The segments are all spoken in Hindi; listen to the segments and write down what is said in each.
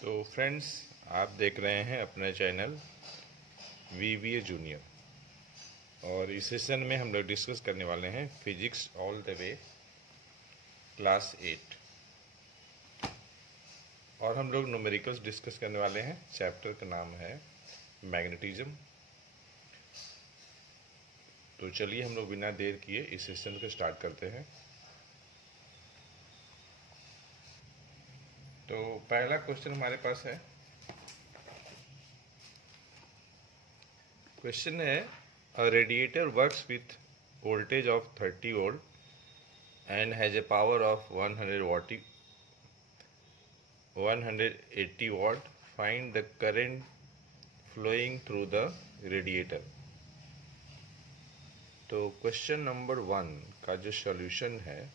तो फ्रेंड्स, आप देख रहे हैं अपने चैनल VBA जूनियर। और इस सेशन में हम लोग डिस्कस करने वाले हैं physics all the way class 8। और हम लोग न्यूमेरिकल्स डिस्कस करने वाले हैं। चैप्टर का नाम है मैग्नेटिज्म। तो चलिए हम लोग बिना देर किए इस सेशन को स्टार्ट करते हैं। तो पहला क्वेश्चन हमारे पास है। क्वेश्चन है, a radiator works with voltage of 30 volt and has a power of 180 watt. Find the current flowing through the radiator. तो क्वेश्चन नंबर 1 का जो सॉल्यूशन है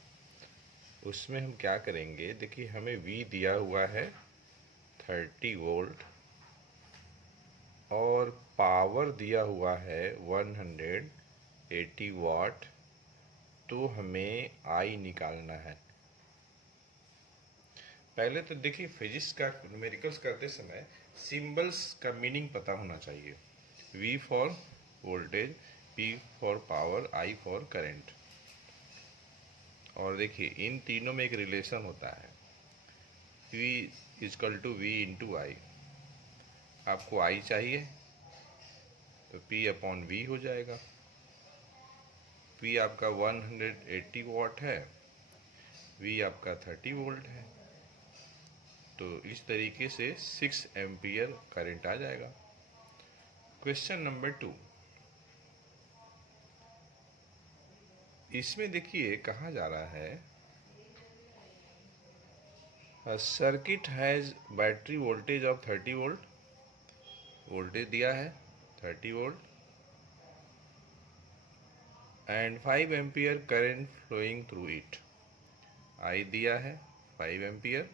उसमें हम क्या करेंगे। देखिए, हमें V दिया हुआ है 30 वोल्ट और पावर दिया हुआ है 180 वाट। तो हमें I निकालना है। पहले तो देखिए, फिजिक्स का न्यूमेरिकल्स करते समय सिंबल्स का मीनिंग पता होना चाहिए। V for voltage, P for power, I for current. और देखिए, इन तीनों में एक रिलेशन होता है, V equal to V into I. आपको I चाहिए तो P अपॉन V हो जाएगा। P आपका 180 वाट है, V आपका 30 वोल्ट है। तो इस तरीके से 6 एम्पियर करंट आ जाएगा। क्वेश्चन नंबर 2, इसमें देखिए कहा जा रहा है, circuit has battery voltage of 30 volt. Voltage दिया है 30 volt and 5 ampere current flowing through it. I दिया है 5 ampere.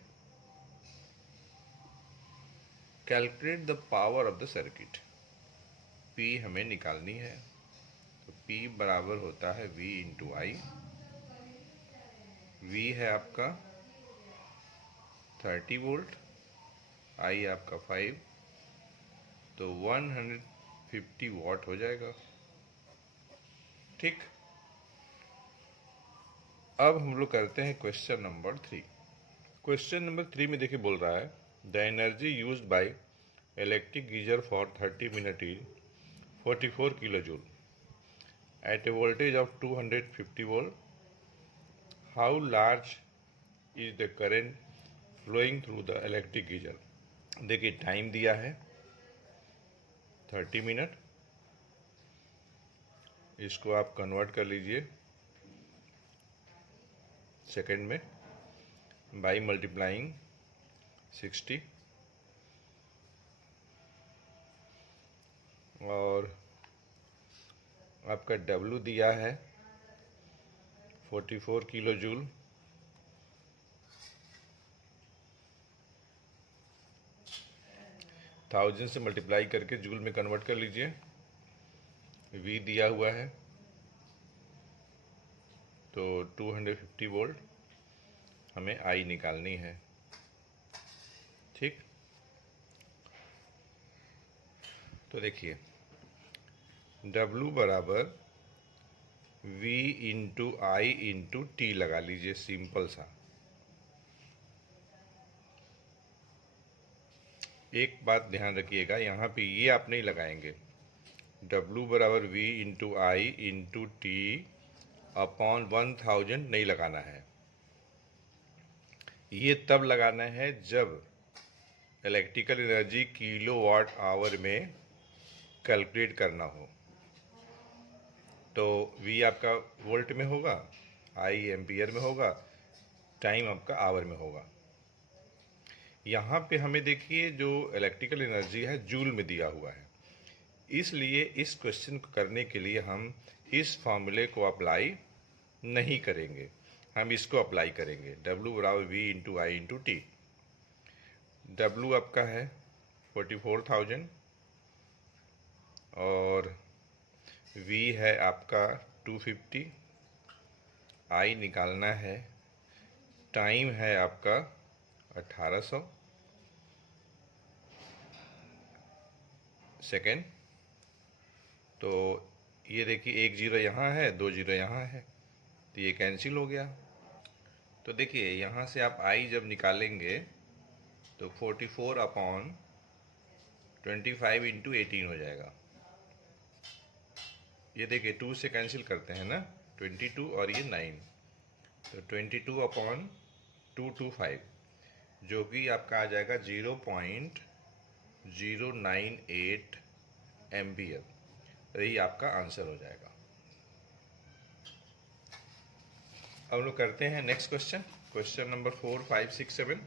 Calculate the power of the circuit. P हमें निकालनी है। तो पी बराबर होता है V इंटू आई। V है आपका 30 वोल्ट, आई आपका 5, तो 150 वाट हो जाएगा। ठीक। अब हम लोग करते हैं क्वेश्चन नंबर 3। क्वेश्चन नंबर 3 में देखिए बोल रहा है, the energy used by electric geyser for 30 minute is 44 kilo joule at a voltage of 250 volt. How large is the current flowing through the electric geyser. देखिए, टाइम दिया है 30 मिनट। इसको आप कन्वर्ट कर लीजिए सेकेंड में बाई मल्टीप्लाइंग 60। और आपका W दिया है 44 किलो जूल। थाउजेंड से मल्टीप्लाई करके जूल में कन्वर्ट कर लीजिए। V दिया हुआ है तो 250 वोल्ट हमें I निकालनी है। ठीक। तो देखिए, W बराबर V into I into T लगा लीजिए, सिंपल सा। एक बात ध्यान रखिएगा, यहाँ पे ये आप नहीं लगाएंगे। W बराबर V into I into T upon 1000 नहीं लगाना है। ये तब लगाना है जब इलेक्ट्रिकल एनर्जी किलोवाट आवर में कैलकुलेट करना हो। तो V आपका वोल्ट में होगा, I एम्पियर में होगा, टाइम आपका आवर में होगा। यहाँ पे हमें देखिए जो इलेक्ट्रिकल एनर्जी है जूल में दिया हुआ है, इसलिए इस क्वेश्चन को करने के लिए हम इस फॉर्मूले को अप्लाई नहीं करेंगे, हम इसको अप्लाई करेंगे। W बराबर V into I into T. W आपका है 44,000 और V है आपका 250। I निकालना है। टाइम है आपका 1800 सेकेंड। तो ये देखिए 1 जीरो यहाँ है, 2 जीरो यहाँ है, तो ये कैंसिल हो गया। तो देखिए यहाँ से आप आई जब निकालेंगे तो 44 अपॉन 25 इंटू 18 हो जाएगा। ये देखिए 2 से कैंसिल करते हैं ना, 22 और ये 9, तो 22 अपॉन 225 जो कि आपका आ जाएगा 0.098 एम्पियर। यही आपका आंसर हो जाएगा। अब लोग करते हैं next question, question number 4, 5, 6, 7।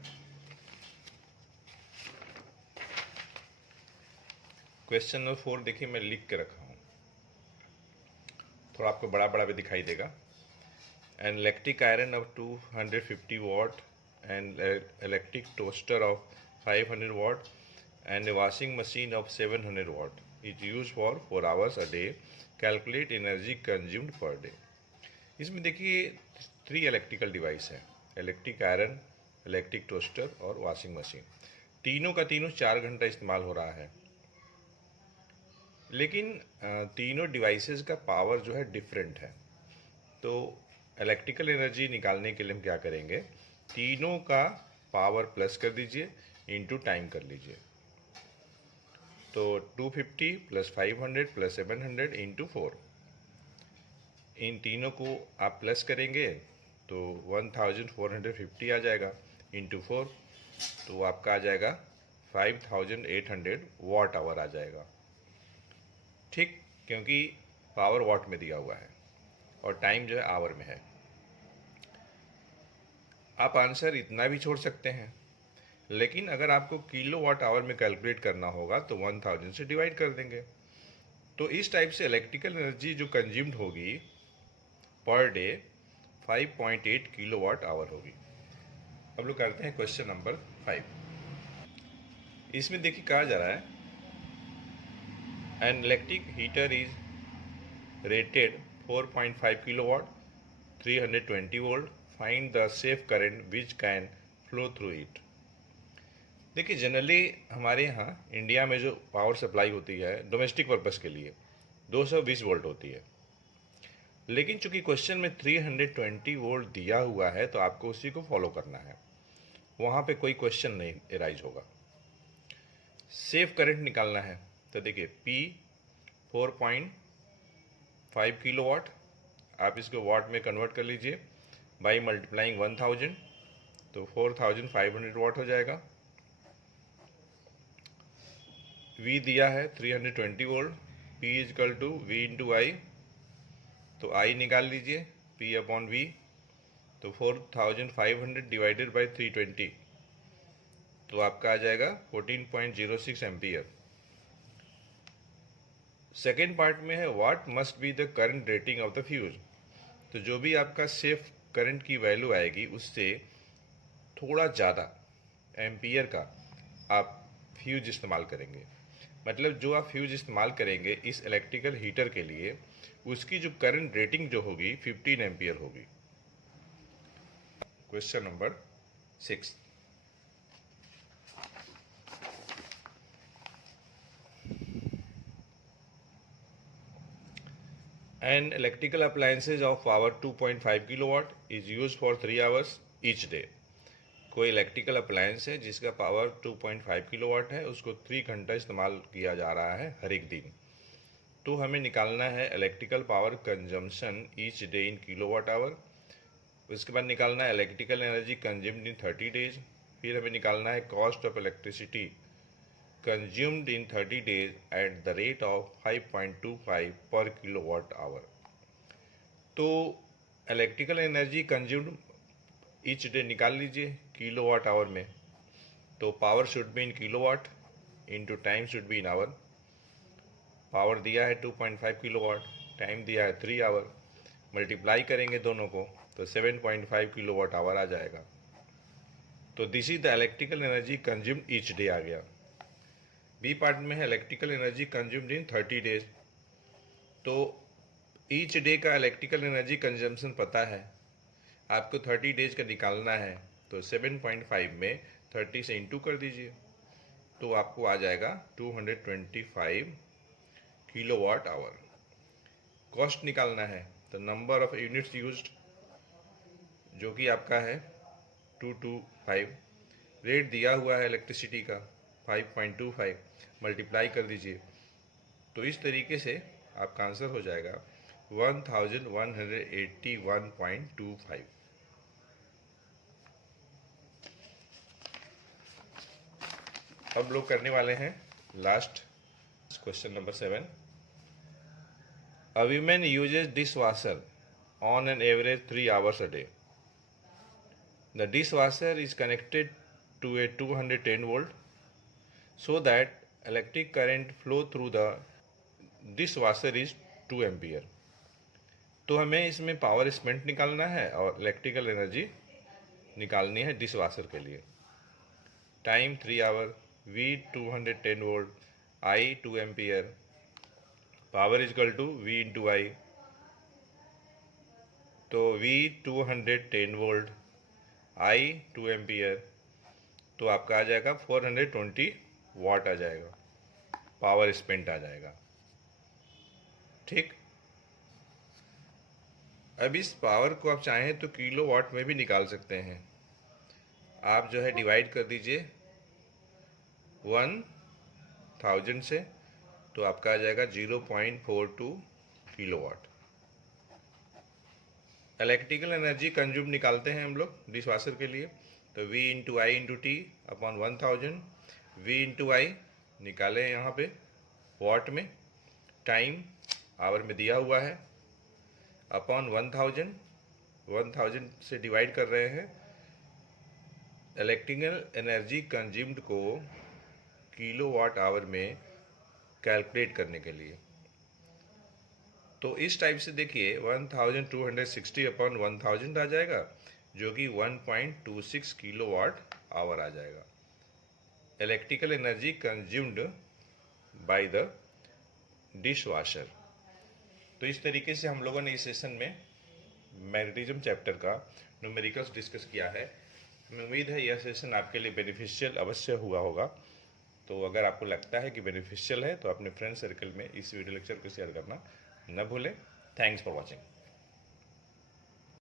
Question number 4 देखिए मैं लिख के रखा हूँ, थोड़ा आपको बड़ा बड़ा भी दिखाई देगा। An electric iron of 250 watt and electric toaster of 500 watt and a washing machine of 700 watt is used for 4 hours a day. Calculate energy consumed per day. इसमें देखिए 3 इलेक्ट्रिकल डिवाइस है, इलेक्ट्रिक आयरन, इलेक्ट्रिक टोस्टर और वॉशिंग मशीन। तीनों का तीनों 4 घंटा इस्तेमाल हो रहा है, लेकिन तीनों डिवाइसेस का पावर जो है डिफरेंट है। तो इलेक्ट्रिकल एनर्जी निकालने के लिए हम क्या करेंगे, तीनों का पावर प्लस कर दीजिए, इनटू टाइम कर लीजिए। तो 250 प्लस 500 प्लस 700 इंटू 4, इन तीनों को आप प्लस करेंगे तो 1450 आ जाएगा, इंटू 4 तो आपका आ जाएगा 5800 वाट आवर आ जाएगा। ठीक, क्योंकि पावर वाट में दिया हुआ है और टाइम जो है आवर में है। आप आंसर इतना भी छोड़ सकते हैं, लेकिन अगर आपको किलो वाट आवर में कैलकुलेट करना होगा तो 1000 से डिवाइड कर देंगे। तो इस टाइप से इलेक्ट्रिकल एनर्जी जो कंज्यूम्ड होगी per day 5.8 kilo watt hour होगी। अब लोग करते हैं क्वेश्चन नंबर 5। इसमें देखिए कहा जा रहा है an electric heater is rated 4.5 kilo watt 320 volt, find the safe current which can flow through it. देखिए जनरली हमारे यहाँ इंडिया में जो पावर सप्लाई होती है डोमेस्टिक पर्पस के लिए 220 वोल्ट होती है, लेकिन चूंकि क्वेश्चन में 320 वोल्ट दिया हुआ है तो आपको उसी को फॉलो करना है, वहाँ पे कोई क्वेश्चन नहीं एराइज होगा। सेफ करंट निकालना है तो देखिए P 4.5 किलो वाट, आप इसको वाट में कन्वर्ट कर लीजिए बाई मल्टीप्लाइंग 1000, तो 4500 वाट हो जाएगा। V दिया है 320 volt, P equal to V into I, तो I निकाल लीजिए P अपॉन V, तो 4500 डिवाइडेड बाई 320 तो आपका आ जाएगा 14.06 एम्पियर। सेकेंड पार्ट में है what must be the current rating of the fuse, तो जो भी आपका सेफ करंट की वैल्यू आएगी उससे थोड़ा ज़्यादा एम्पियर का आप फ्यूज इस्तेमाल करेंगे। मतलब जो आप फ्यूज इस्तेमाल करेंगे इस इलेक्ट्रिकल हीटर के लिए, उसकी जो करंट रेटिंग जो होगी 15 एम्पियर होगी। Question number 6। An electrical appliances of power 2.5 kilowatt is used for 3 hours each day. कोई इलेक्ट्रिकल अप्लायंस है जिसका पावर 2.5 किलोवाट है, उसको 3 घंटा इस्तेमाल किया जा रहा है हर एक दिन। तो हमें निकालना है electrical power consumption each day in kilowatt hour. उसके बाद निकालना है electrical energy consumed in 30 days. फिर हमें निकालना है cost of electricity consumed in 30 days at the rate of 5.25 per kilowatt hour. तो electrical energy consumed each day निकाल लीजिए किलोवाट आवर में, तो power should be in kilowatt into time should be in hour. Power दिया है 2.5 किलोवाट, टाइम दिया है 3 आवर, मल्टीप्लाई करेंगे दोनों को तो 7.5 किलोवाट आवर आ जाएगा। तो this is the electrical energy consumed each day आ गया। बी पार्ट में है electrical energy consumed in 30 days. तो ईच डे का इलेक्ट्रिकल एनर्जी कंजम्पशन पता है, आपको 30 डेज का निकालना है, तो 7.5 में 30 से इंटू कर दीजिए तो आपको आ जाएगा 225 किलोवाट आवर। कॉस्ट निकालना है तो नंबर ऑफ यूनिट्स यूज्ड जो कि आपका है 225, रेट दिया हुआ है इलेक्ट्रिसिटी का 5.25, मल्टीप्लाई कर दीजिए। तो इस तरीके से आपका आंसर हो जाएगा 1181.25। अब लोग करने वाले हैं last question number 7। A woman uses dishwasher on an average 3 hours a day. The dishwasher is connected to a 210 volt so that electric current flow through the dishwasher is 2 ampere. तो हमें इसमें पावर स्पेंट निकालना है और इलेक्ट्रिकल एनर्जी निकालनी है डिशवाशर के लिए। Time 3 hour, V 210 volt, I 2 ampere, power equal to V into I। तो V 210 वोल्ट, I 2 एम्पियर, तो आपका आ जाएगा 420 वाट आ जाएगा, पावर स्पेंट आ जाएगा। ठीक, अब इस पावर को आप चाहें तो किलो वाट में भी निकाल सकते हैं। आप जो है डिवाइड कर दीजिए 1000 से, तो आपका आ जाएगा 0.42 किलोवाट। इलेक्ट्रिकल एनर्जी कंज्यूम निकालते हैं हम लोग डिशवाशर के लिए, तो V into I into T upon 1000, V into I निकालें यहाँ पे वाट में, टाइम आवर में दिया हुआ है, अपॉन 1000 से डिवाइड कर रहे हैं इलेक्ट्रिकल एनर्जी कंज्यूम्ड को किलोवाट आवर में कैलकुलेट करने के लिए। तो इस टाइप से देखिए 1260 अपॉन 1000 आ जाएगा, जो कि 1.26 किलोवाट आवर आ जाएगा। Electrical energy consumed by the dishwasher. तो इस तरीके से हम लोगों ने इस सेशन में मैग्नेटिज्म चैप्टर का न्यूमेरिकल्स डिस्कस किया है। हमें उम्मीद है यह सेशन आपके लिए बेनिफिशियल अवश्य हुआ होगा। तो अगर आपको लगता है कि बेनिफिशियल है तो अपने फ्रेंड सर्कल में इस वीडियो लेक्चर को शेयर करना न भूलें। Thanks for watching.